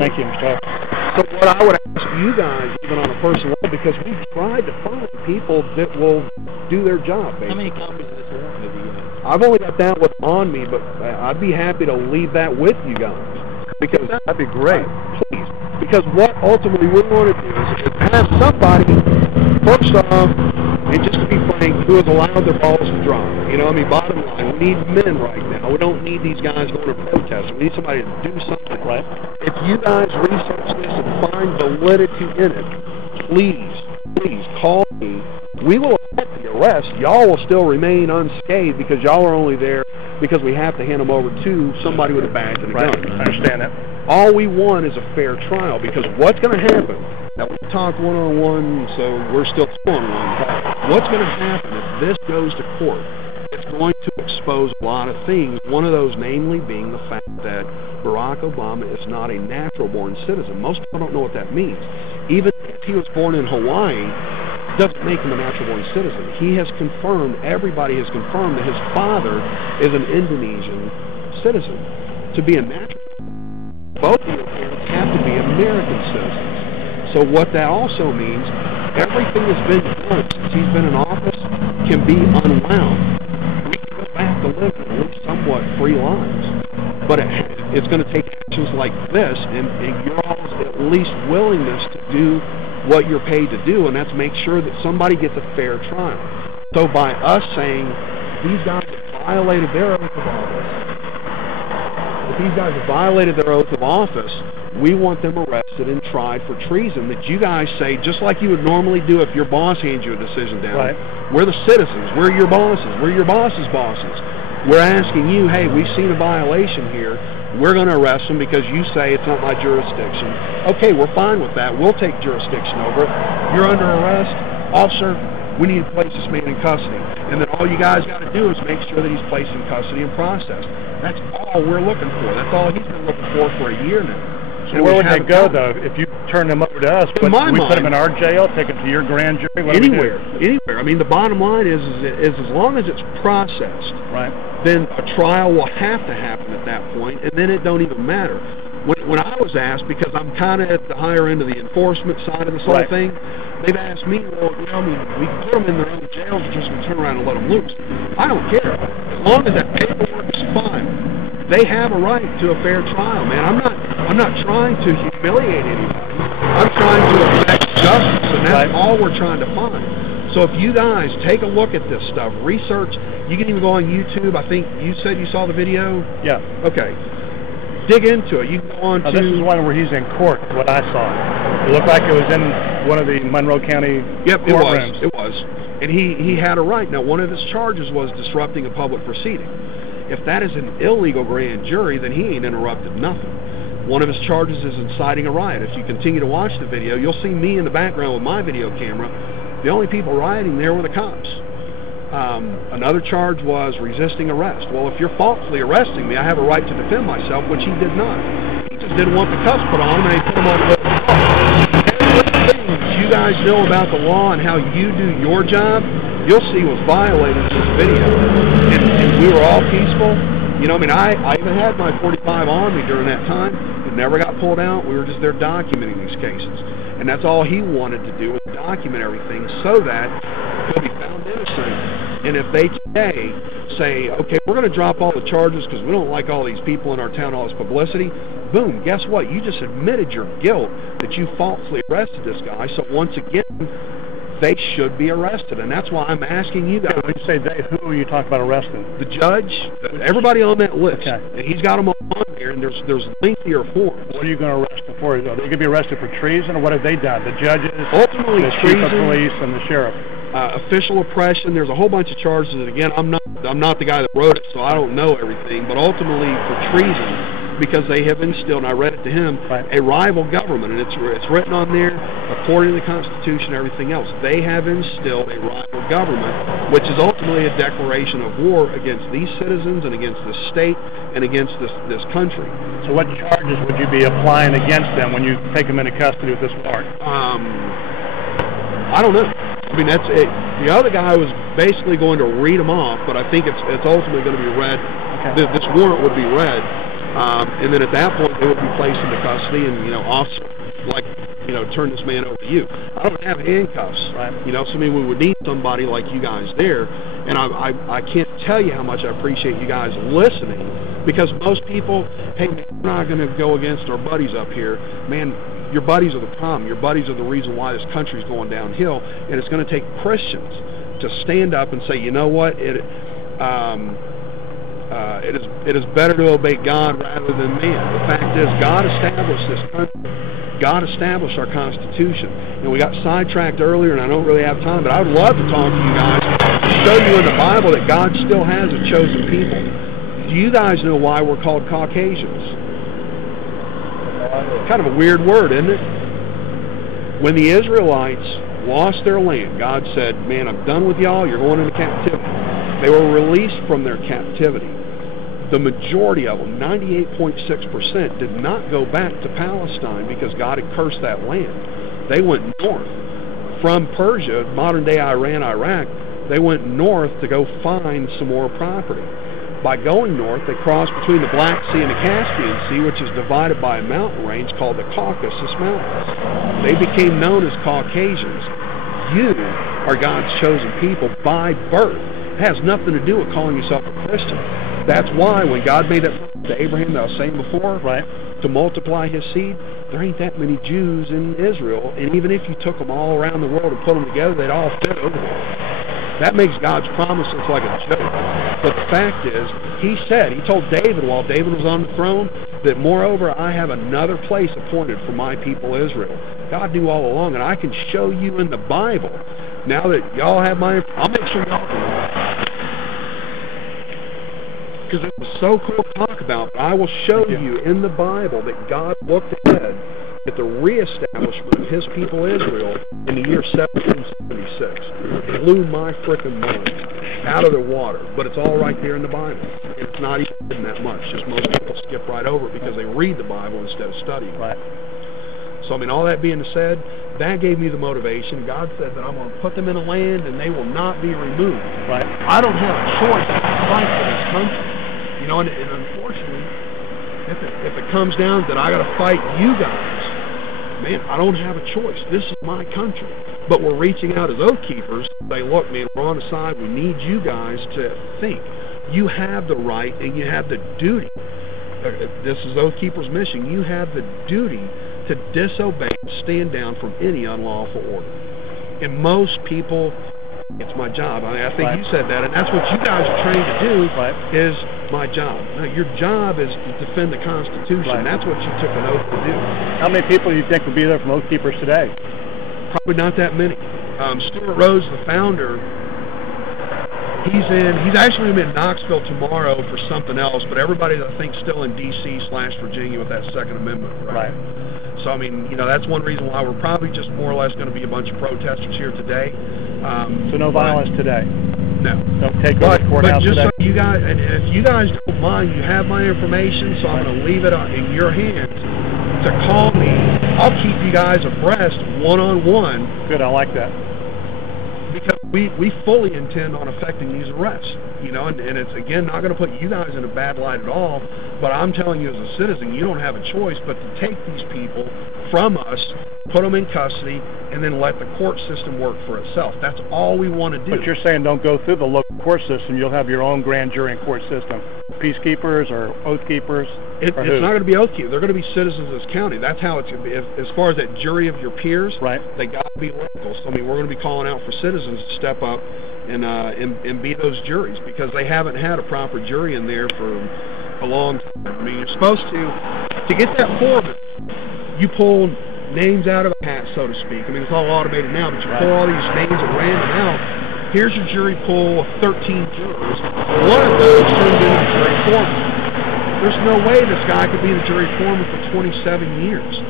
Thank you, Mr. Hall. So what I would ask you guys, even on a personal level, because we've tried to find people that will do their job, basically. How many copies of this warrant have you got? I've only got that one on me, but I'd be happy to leave that with you guys. Because that'd be great. Please. Because what ultimately we want to do is have somebody, first off, and just to be frank, who has allowed their balls to drop. You know, I mean, bottom line, we need men right now. We don't need these guys going to protest. We need somebody to do something. Right. If you guys research this and find validity in it, please call me. We will effect the arrest. Y'all will still remain unscathed because y'all are only there because we have to hand them over to somebody with a badge and a gun. I understand that. All we want is a fair trial, because what's going to happen, now we talked one-on-one, so we're still two-on-one, what's going to happen if this goes to court? It's going to expose a lot of things, one of those namely being the fact that Barack Obama is not a natural-born citizen. Most people don't know what that means. Even if he was born in Hawaii, doesn't make him a natural-born citizen. He has confirmed, everybody has confirmed that his father is an Indonesian citizen. To be a natural, both of your parents have to be American citizens. So what that also means, everything that's been done since he's been in office can be unwound. We can go back to living and live somewhat free lives. But it's going to take actions like this and your all's at least willingness to do what you're paid to do, and that's make sure that somebody gets a fair trial. So by us saying these guys have violated their oath of office, if these guys have violated their oath of office, we want them arrested and tried for treason. That you guys say, just like you would normally do if your boss hands you a decision down, right. We're the citizens, we're your bosses, we're your boss's bosses. We're asking you, hey, we've seen a violation here. We're going to arrest them because you say it's not my jurisdiction. Okay, we're fine with that. We'll take jurisdiction over it. You're under arrest. Officer, we need to place this man in custody. And then all you guys got to do is make sure that he's placed in custody and processed. That's all we're looking for. That's all he's been looking for a year now. So where would they go, though, if you turn them over to us? We put them in our jail, take them to your grand jury? Anywhere. I mean, the bottom line is as long as it's processed, right, then a trial will have to happen at that point, and then it don't even matter. When I was asked, because I'm kind of at the higher end of the enforcement side of this whole thing, they've asked me, well, you know, I mean, we can put them in their own jails or just turn around and let them loose. I don't care. As long as that paperwork is fine. They have a right to a fair trial, man. I'm not trying to humiliate anybody. I'm trying to effect justice, and that's all we're trying to find. So if you guys take a look at this stuff, research, you can even go on YouTube. I think you said you saw the video? Yeah. Okay. Dig into it. You can go on to... This is one where he's in court, what I saw. It looked like it was in one of the Monroe County courtrooms. It was. And he had a right. Now, one of his charges was disrupting a public proceeding. If that is an illegal grand jury, then he ain't interrupted nothing. One of his charges is inciting a riot. If you continue to watch the video, you'll see me in the background with my video camera. The only people rioting there were the cops. Another charge was resisting arrest. Well, if you're falsely arresting me, I have a right to defend myself, which he did not. He just didn't want the cuffs put on him, and they put him on the law. Every thing you guys know about the law and how you do your job, you'll see was violated in this video. And we were all peaceful. You know, I mean, I even had my .45 on me during that time. It never got pulled out. We were just there documenting these cases. And that's all he wanted to do was document everything so that he'll be found innocent. And if they today say, okay, we're going to drop all the charges because we don't like all these people in our town, all this publicity, boom, guess what? You just admitted your guilt that you falsely arrested this guy. So once again, they should be arrested, and that's why I'm asking you guys. When you say they, who are you talking about arresting? The judge, everybody on that list, okay. And he's got them on there, and there's lengthier forms. What are you going to arrest them for? Are they going to be arrested for treason, or what have they done? The judges, ultimately, the chief of police, and the sheriff. Official oppression. There's a whole bunch of charges, and again, I'm not the guy that wrote it, so I don't know everything. But ultimately, for treason. Because they have instilled, and I read it to him, a rival government, and it's written on there, according to the Constitution and everything else. They have instilled a rival government, which is ultimately a declaration of war against these citizens and against the state and against this country. So what charges would you be applying against them when you take them into custody with this warrant? I don't know. I mean, that's it. The other guy was basically going to read them off, but I think it's ultimately going to be read. Okay. This warrant would be read. And then at that point, they would be placed into custody and, officer, turn this man over to you. I don't have handcuffs. Right. So I mean, we would need somebody like you guys there. And I can't tell you how much I appreciate you guys listening, because most people, hey, man, we're not going to go against our buddies up here. Man, your buddies are the problem. Your buddies are the reason why this country's going downhill. And it's going to take Christians to stand up and say, you know what, it is better to obey God rather than man. The fact is, God established this country. God established our Constitution. And we got sidetracked earlier, and I don't really have time, but I would love to talk to you guys to show you in the Bible that God still has a chosen people. Do you guys know why we're called Caucasians? Kind of a weird word, isn't it? When the Israelites lost their land, God said, man, I'm done with y'all, you're going into captivity. They were released from their captivity. The majority of them, 98.6%, did not go back to Palestine because God had cursed that land. They went north. From Persia, modern-day Iran, Iraq, they went north to go find some more property. By going north, they crossed between the Black Sea and the Caspian Sea, which is divided by a mountain range called the Caucasus Mountains. They became known as Caucasians. You are God's chosen people by birth. It has nothing to do with calling yourself a Christian. That's why when God made that promise to Abraham that I was saying before, right, to multiply his seed, there ain't that many Jews in Israel, and even if you took them all around the world and put them together, they'd all fit over there. That makes God's promise look like a joke. But the fact is, he told David while David was on the throne, that moreover, I have another place appointed for my people Israel. God knew all along, and I can show you in the Bible. Now that y'all have I'll make sure y'all can. Because it was so cool to talk about, but I will show you in the Bible that God looked ahead at the reestablishment of his people Israel in the year 1776. It blew my frickin' mind out of the water, but it's all right there in the Bible. And it's not even that much. Just most people skip right over it because they read the Bible instead of studying. Right. So, I mean, all that being said, that gave me the motivation. God said that I'm going to put them in a land and they will not be removed. Right. I don't have a choice to fight for this country. And unfortunately, if it comes down that I got to fight you guys, man, I don't have a choice. This is my country. But we're reaching out as oath keepers to say, look, man, we're on the side. We need you guys to think. You have the right and you have the duty. This is Oath Keepers' mission. You have the duty to disobey and stand down from any unlawful order. And most people, it's my job. I think you said that, and that's what you guys are trained to do, is my job. Now, your job is to defend the Constitution. That's what you took an oath to do. How many people do you think will be there from Oath Keepers today? Probably not that many. Stuart Rhodes, the founder, he's actually in Knoxville tomorrow for something else, but everybody's, I think, still in D.C./Virginia with that Second Amendment. Right. So, I mean, that's one reason why we're probably just more or less going to be a bunch of protesters here today. So no violence today? No. Don't take over the courthouse just today? So you guys, and if you guys don't mind, you have my information, so I'm going to leave it in your hands to call me. I'll keep you guys abreast one-on-one. Good, I like that. Because we fully intend on effecting these arrests, and it's, again, not going to put you guys in a bad light at all, but I'm telling you as a citizen, you don't have a choice but to take these people from us, put them in custody, and then let the court system work for itself. That's all we want to do. But you're saying don't go through the local court system, you'll have your own grand jury and court system. Peacekeepers or Oath Keepers? It's not going to be Oath Keepers. They're going to be citizens of this county. That's how it's going to be. As far as that jury of your peers, they got to be local. So, I mean, we're going to be calling out for citizens to step up and be those juries, because they haven't had a proper jury in there for a long time. I mean, you're supposed to get that foreman, you pull names out of a hat, so to speak. I mean, it's all automated now, but you pull all these names at random out. Here's your jury pool of 13 jurors. One of those turned into the jury foreman. There's no way this guy could be the jury foreman for 27 years.